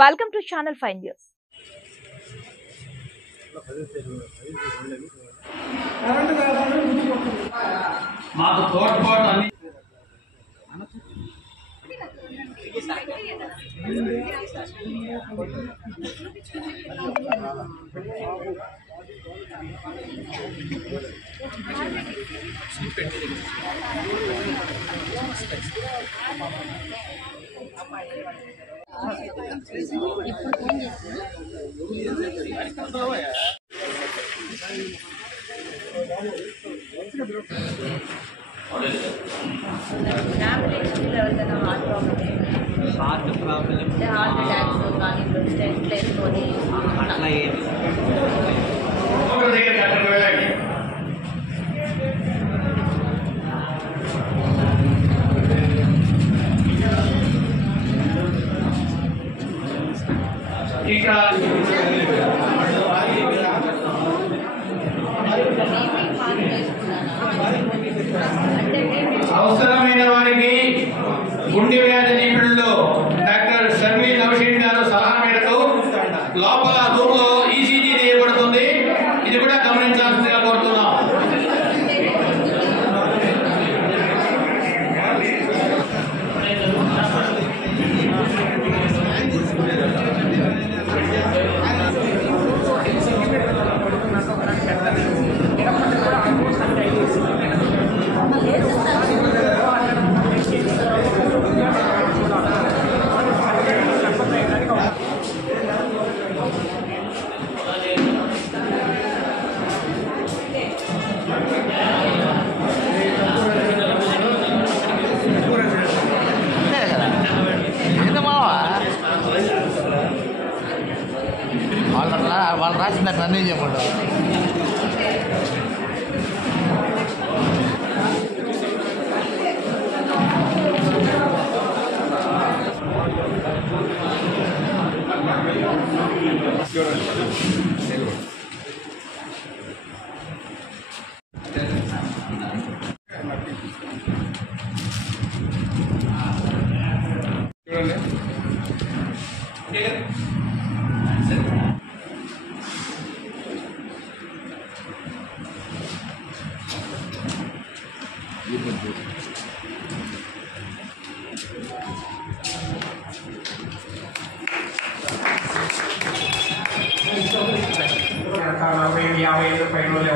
Welcome to Channel 5 News. మాకు తోటపాటు అన్ని heart problem heart attacks కానీ స్టెంట్ వేసుకొని అట్లా ఏమి అవసరమైన వారికి గుండె వ్యాధి నిపుణులు డాక్టర్ షర్మీ నవశీన్ గారు సలహా మేరకు లోపల రూమ్ లో ఈసీజీ చేయబడుతుంది. ఇది కూడా గమనించాల్సిందిగా కోరుతున్నాం. వాళ్ళు రాసిందట అన్నీ చెప్పండి.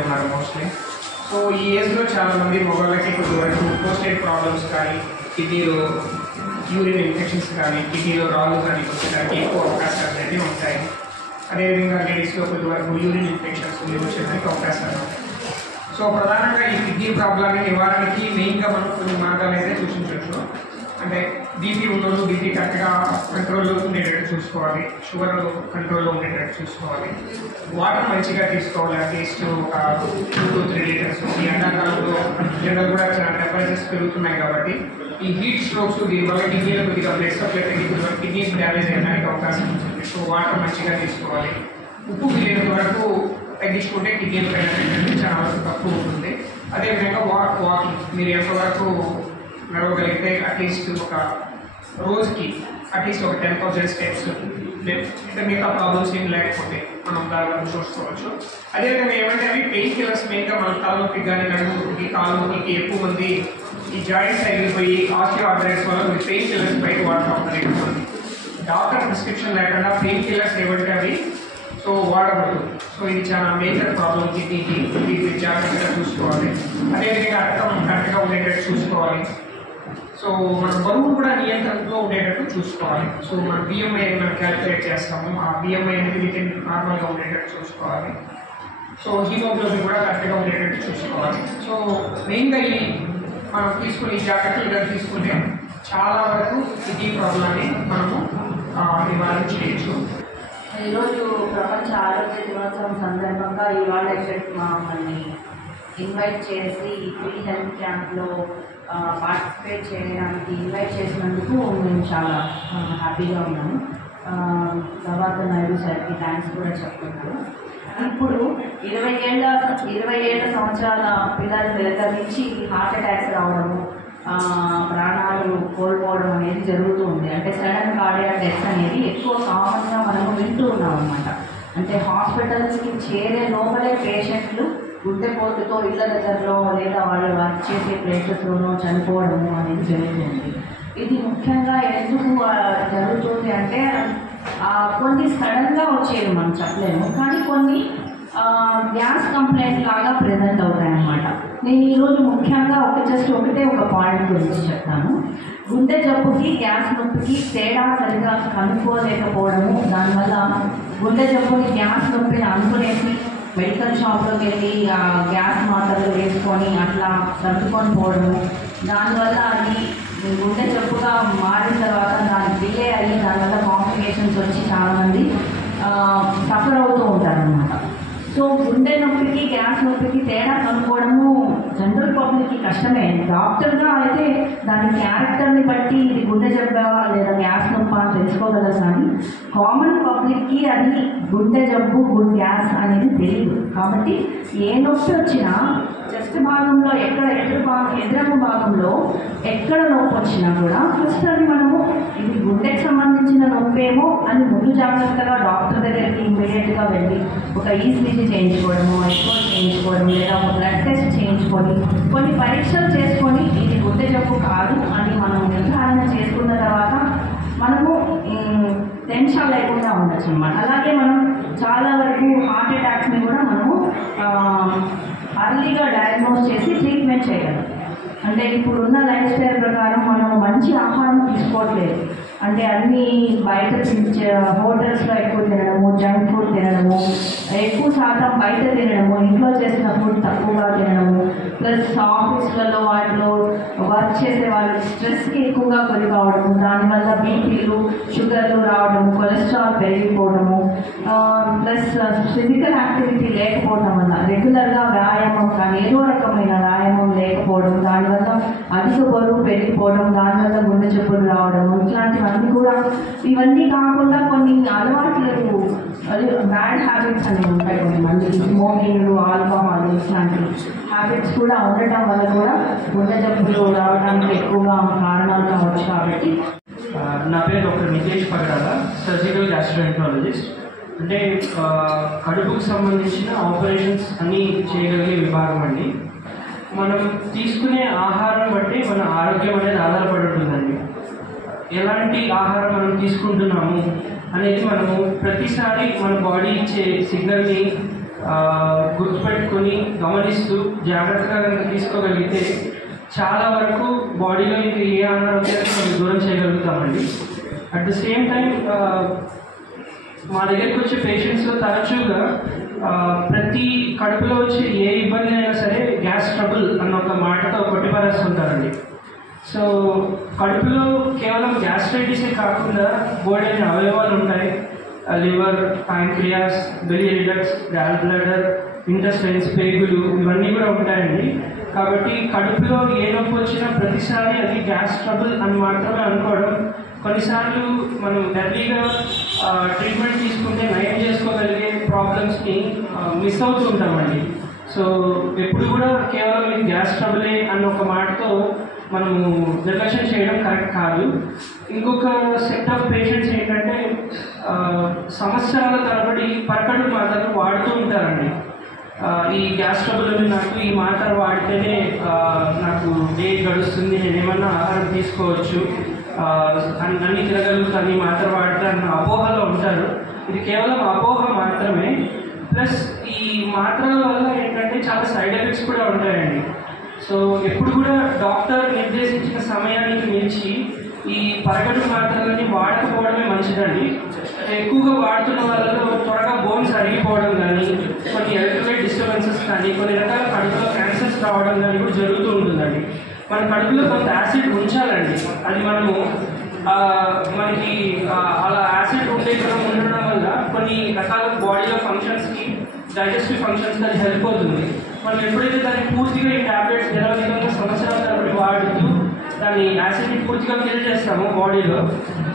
ఉన్నారు మోస్ట్లీ. సో ఈ ఏజ్లో చాలామంది మొబైల్కి వరకు పోస్టెడ్ ప్రాబ్లమ్స్ కానీ కిడ్నీలో యూరిన్ ఇన్ఫెక్షన్స్ కానీ కిడ్నీలో రాళ్ళు కానీ వచ్చేదానికి ఎక్కువ అవకాశాలు అయితే ఉంటాయి. అదేవిధంగా లేడీస్లో కొద్దివరకు యూరిన్ ఇన్ఫెక్షన్స్ వచ్చేదానికి అవకాశాలు ఉంటాయి. సో ప్రధానంగా ఈ కిడ్నీ ప్రాబ్లమ్ని నివారణకి మెయిన్గా మనం కొన్ని మార్గాలు అయితే సూచించవచ్చు. అంటే బీపీ ఉన్నోళ్ళు బీపీ కరెక్ట్గా కంట్రోల్లో ఉండేటట్టు చూసుకోవాలి, షుగర్ కంట్రోల్లో ఉండేటట్టు చూసుకోవాలి, వాటర్ మంచిగా తీసుకోవాలి, అట్లీస్ట్ ఒక 2 to 3 లీటర్స్. ఈ ఎండాకాలంలో జనరల్ కూడా చాలా టెంపరేచర్స్ పెరుగుతున్నాయి కాబట్టి ఈ హీట్ స్ట్రోక్స్ దీనివల్ల కిడ్నీలో కొద్దిగా బ్లడ్ సప్లై తగ్గి కిడ్నీస్ డ్యామేజ్ అయ్యడానికి అవకాశం ఉంటుంది. సో వాటర్ మంచిగా తీసుకోవాలి, ఉప్పు వీలైనంత వరకు తగ్గించుకుంటే కిడ్నీల పైన చాలా వరకు తక్కువ ఉంటుంది. అదేవిధంగా వాకింగ్ మీరు ఎంతవరకు నడవగలిగితే అట్లీస్ట్ ఒక రోజుకి అట్లీస్ట్ ఒక 10,000 స్టెప్స్, మిగతా ప్రాబ్లమ్స్ ఏం లేకపోతే మనం దాని చూసుకోవచ్చు. అదేవిధంగా ఏమంటే అవి పెయిన్ కిల్లర్స్ మెయిన్గా మన తలనొప్పికి కానీ నడుముకి కాలు నొప్పికి ఎక్కువ మంది ఈ జాయింట్స్ అయిపోయి ఆస్టియో ఆర్థరైటిస్ వల్ల మీరు పెయిన్ కిల్లర్స్ బయట వాడుతూ ఉంటారు. డాక్టర్ ప్రిస్క్రిప్షన్ లేకుండా పెయిన్ కిల్లర్స్ ఏమంటే అవి సో వాడకూడదు. సో ఇది చాలా మేజర్ ప్రాబ్లం కిడ్నీకి, ఇది జాగ్రత్తగా చూసుకోవాలి. అదేవిధంగా రక్తం కరెక్ట్గా ఉండేటట్టు చూసుకోవాలి. సో మన బరువు కూడా నియంత్రణలో ఉండేటట్టు చూసుకోవాలి. సో మన బిఎంఐ మనం క్యాలిక్యులేట్ చేస్తాము, ఆ బిఎంఐ అనేది నార్మల్గా ఉండేటట్టు చూసుకోవాలి. సో హీమోగ్లోబిన్ కూడా కరెక్ట్గా ఉండేటట్టు చూసుకోవాలి. సో మెయిన్గా ఈ మనం తీసుకుని జాగ్రత్తగా తీసుకుంటే చాలా వరకు కిడ్నీ ప్రాబ్లాన్ని మనము నివారణ చేయొచ్చు. ఈరోజు ప్రపంచ ఆరోగ్య దినోత్సవం సందర్భంగా ఇవాళ మమ్మల్ని ఇన్వైట్ చేసి ఫ్రీ హెల్త్ క్యాంప్లో పార్టిసిపేట్ చేయడానికి ఇన్వైట్ చేసినందుకు మేము చాలా హ్యాపీగా ఉన్నాము. ప్రభాకర్ నాయుడు సార్కి థ్యాంక్స్ కూడా చెప్తున్నాను. ఇప్పుడు 20 ఏళ్ల సంవత్సరాల పిల్లల దగ్గర నుంచి హార్ట్ అటాక్స్ రావడము, ప్రాణాలు కోల్పోవడం అనేది జరుగుతూ ఉంది. అంటే సడన్ కార్డియాక్ డెత్ అనేది ఎక్కువ కామన్గా మనము వింటూ ఉన్నాం అన్నమాట. అంటే హాస్పిటల్స్కి చేరే లోపలే పేషెంట్లు గుండెపోటుతో ఇళ్ళ దగ్గరలో లేదా వాళ్ళు వర్క్ చేసే ప్లేసెస్లోనూ చనిపోవడము అనేది జరుగుతుంది. ఇది ముఖ్యంగా ఎందుకు జరుగుతుంది అంటే కొన్ని సడన్గా వచ్చేవి మనం చెప్పలేము, కానీ కొన్ని గ్యాస్ కంప్లైంట్ లాగా ప్రెజెంట్ అవుతాయన్నమాట. నేను ఈరోజు ముఖ్యంగా ఒకటే ఒక పాయింట్ గురించి చెప్తాను. గుండె జబ్బుకి గ్యాస్ నొప్పికి తేడా సరిగా కనుక్కోలేకపోవడము, దానివల్ల గుండె జబ్బుని గ్యాస్ నొప్పిని అనుకునేసి మెడికల్ షాప్లోకి వెళ్ళి గ్యాస్ మాత్రలు వేసుకొని అట్లా సర్దుకొని పోవడము, దానివల్ల అది గుండె జబ్బుగా మారిన తర్వాత దానికి డిలే అయ్యి దానివల్ల కాంప్లికేషన్స్ వచ్చి చాలామంది సఫర్ అవుతూ ఉంటారనమాట. సో గుండె నొప్పికి గ్యాస్ నొప్పికి తేడా కనుక్కోవడము జనరల్ పబ్లిక్కి కష్టమే. డాక్టర్గా అయితే దాని క్యారెక్టర్ని బట్టి ఇది గుండె జబ్బా లేదా గ్యాస్ నొప్పి అని తెలుసుకోగలరు, కానీ కామన్ పబ్లిక్కి అది గుండె జబ్బు గ్యాస్ అనేది తెలియదు. కాబట్టి ఏ నొప్పి వచ్చినా చెస్ట్ భాగంలో ఎదురము భాగంలో ఎక్కడ నొప్పి వచ్చినా కూడా ఫస్ట్ అది మనము ఇది గుండెకి సంబంధించిన నొప్పేమో అని ముందు జాగ్రత్తగా డాక్టర్ దగ్గరికి ఇమ్మీడియట్గా వెళ్ళి ఒక ఈసీజీ చేయించుకోవడము, ఎక్స్పో చేయించుకోవడం లేదా ఒక బ్లడ్ టెస్ట్ చేయించుకొని కొన్ని పరీక్షలు చేసుకొని ఇది గుండె జబ్బు కాదు అని మనం నిర్ధారణ చేసుకున్న తర్వాత మనము టెన్షన్ లేకుండా ఉండొచ్చు అన్నమాట. అలాగే మనం చాలా వరకు హార్ట్ అటాక్స్ని కూడా మనము అర్లీగా డయాగ్నోస్ చేసి ట్రీట్మెంట్ చేయగలం. అంటే ఇప్పుడున్న లైఫ్ స్టైల్ ప్రకారం మనం మంచి ఆహారం తీసుకోవట్లేదు. అంటే అన్నీ బయట హోటల్స్లో ఎక్కువ తినడము, జంక్ ఫుడ్ తినడము, ఎక్కువ శాతం బయట తినడము, ఇంట్లో చేసిన ఫుడ్ తక్కువగా తినడము, ప్లస్ ఆఫీస్లలో వాటిలో వర్క్ చేసే వాళ్ళు స్ట్రెస్కి ఎక్కువగా గురి కావడము, దానివల్ల బీపీలు షుగర్లు రావడము, కొలెస్ట్రాల్ పెరిగిపోవడము, ప్లస్ ఫిజికల్ యాక్టివిటీ లేకపోవడం వల్ల రెగ్యులర్గా వ్యాయామం కానీ ఏదో రకమైన వ్యాయామం లేకపోవడం, దానివల్ల అధిక బరువు పెరిగిపోవడం, దానివల్ల గుండె జబ్బులు రావడము, ఇట్లాంటివన్నీ కూడా. ఇవన్నీ కాకుండా కొన్ని అలవాట్లకు బ్యాడ్ హ్యాబిట్స్ అనేవి ఉంటాయి కొంతమంది, స్మోకింగ్, ఆల్కహాల్ ఇట్లాంటి హ్యాబిట్స్ కూడా ఉండటం వల్ల కూడా గుండె జబ్బులు రావడానికి ఎక్కువగా కారణాలు కావచ్చు. కాబట్టి నా పేరు డాక్టర్ నితేష్ పగడాల, సర్జికల్ గ్యాస్ట్రోఎంట్రాలజిస్ట్. అంటే కడుపుకు సంబంధించిన ఆపరేషన్స్ అన్నీ చేయగలిగే విభాగం అండి. మనం తీసుకునే ఆహారం బట్టి మన ఆరోగ్యం అనేది ఆధారపడి ఉంటుందండి. ఎలాంటి ఆహారం మనం తీసుకుంటున్నాము అనేది మనము ప్రతిసారి మన బాడీ ఇచ్చే సిగ్నల్ని గుర్తుపెట్టుకొని గమనిస్తూ జాగ్రత్తగా కనుక తీసుకోగలిగితే చాలా వరకు బాడీలో ఇంకా ఏ అనారోగ్యాన్ని మనం దూరం చేయగలుగుతామండి. అట్ ద సేమ్ టైం మా దగ్గరికి వచ్చే పేషెంట్స్లో తరచుగా ప్రతి కడుపులో వచ్చే ఏ ఇబ్బంది అయినా సరే గ్యాస్ ట్రబుల్ అన్న ఒక మాటతో కొట్టిపారేస్తుంటారండి. సో కడుపులో కేవలం గ్యాస్ట్రైటిసే కాకుండా బోల్డైన అవయవాలు ఉంటాయి. Liver, pancreas, biliary ducts, gall bladder, intestines, పేగులు ఇవన్నీ కూడా ఉంటాయండి. కాబట్టి కడుపులో ఏ నొప్పి వచ్చినా ప్రతిసారి అది గ్యాస్ ట్రబుల్ అని మాత్రమే అనుకోవడం, కొన్నిసార్లు మనం ఎర్లీగా ట్రీట్మెంట్ తీసుకుంటే నయం చేసుకోగలిగే ప్రాబ్లమ్స్ని మిస్ అవుతూ ఉంటామండి. సో ఎప్పుడు కూడా కేవలం ఇది గ్యాస్ ట్రబులే అన్న ఒక మాటతో మనము నిర్లక్ష్యం చేయడం కరెక్ట్ కాదు. ఇంకొక సెట్ ఆఫ్ పేషెంట్స్ ఏంటంటే సంవత్సరాల తరబడి పరకడు మాత్రలు వాడుతూ ఉంటారండి. ఈ గ్యాస్ ట్రబుల్ నాకు ఈ మాత్ర వాడితేనే నాకు డే గడుస్తుంది, నేను ఏమన్నా ఆహారం తీసుకోవచ్చు, అన్నీ తినగలుగుతాను ఈ మాత్ర వాడితే అన్న అపోహలో ఉంటారు. ఇది కేవలం అపోహ మాత్రమే. ప్లస్ ఈ మాత్రల వల్ల ఏంటంటే చాలా సైడ్ ఎఫెక్ట్స్ కూడా ఉంటాయండి. సో ఎప్పుడు కూడా డాక్టర్ నిర్దేశించిన సమయానికి మించి ఈ పరగడు మాత్రలని వాడకపోవడమే మంచిదండి. ఎక్కువగా వాడుతున్న వాళ్ళలో త్వరగా బోన్స్ అరిగిపోవడం కానీ, కొన్ని ఎలక్ట్రోలైట్ డిస్టర్బెన్సెస్ కానీ, కొన్ని రకాల కడుపులో క్యాన్సర్స్ రావడం కానీ కూడా జరుగుతూ ఉంటుందండి. మన కడుపులో కొంత యాసిడ్ ఉంచాలండి. అది మనకి అలా యాసిడ్ ఉండడం వల్ల కొన్ని రకాల బాడీలో ఫంక్షన్స్కి, డైజెస్టివ్ ఫంక్షన్స్కి అది హెల్ప్ అవుతుంది. మనం ఎప్పుడైతే దాన్ని పూర్తిగా ఈ ట్యాబ్లెట్స్ నిరవధికంగా సంవత్సరాల తరబడి వాడుతూ దాన్ని యాసిడ్ని పూర్తిగా కిల్ చేస్తాము బాడీలో,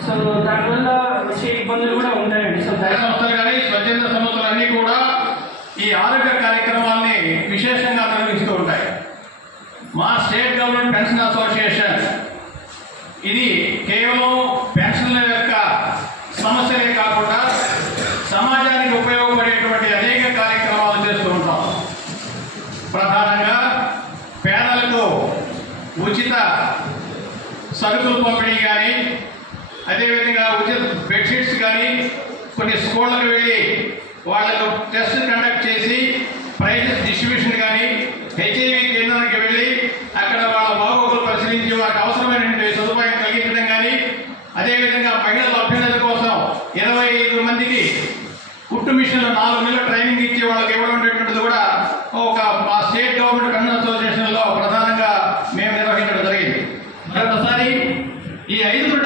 సో దానివల్ల వచ్చే ఇబ్బందులు కూడా ఉంటాయండి. సో కానీ స్వచ్ఛంద సంస్థలు అన్నీ కూడా ఈ ఆరోగ్య కార్యక్రమాల్ని విశేషంగా నిర్వహిస్తూ ఉంటాయి. మా స్టేట్ గవర్నమెంట్ పెన్షన్ అసోసియేషన్ ఇది కేవలం పెన్షన్ల యొక్క సమస్యలే కాకుండా సమాజానికి ఉపయోగపడేటువంటి అనేక కార్యక్రమాలు చేస్తూ ఉంటాం. ప్రధానంగా పేదలకు ఉచిత సరుకులు పంపిణీ కానీ, అదేవిధంగా ఉచిత బెడ్షీట్స్ కానీ, కొన్ని స్కూళ్ళకు వెళ్ళి వాళ్ళకు టెస్ట్ కండక్ట్ చేసి ప్రైజెస్ డిస్ట్రిబ్యూషన్ కానీ, హెచ్ఐవి కేంద్రానికి వెళ్ళి అక్కడ వాళ్ళ బాగోగులు పరిశీలించి వారికి అవసరమైనటువంటి సదుపాయం కలిగించడం కానీ, అదేవిధంగా మహిళల అభ్యున్నత కోసం 25 మందికి కుట్టు మిషన్లు 4 నెలల ట్రైనింగ్ ఇచ్చి వాళ్ళకి ఇవ్వడం అనేటువంటిది కూడా ఒక మా స్టేట్ గవర్నమెంట్ పెన్షన్ అసోసియేషన్లో ప్రధానంగా మేము నిర్వహించడం జరిగింది. మరొకసారి ఈ 5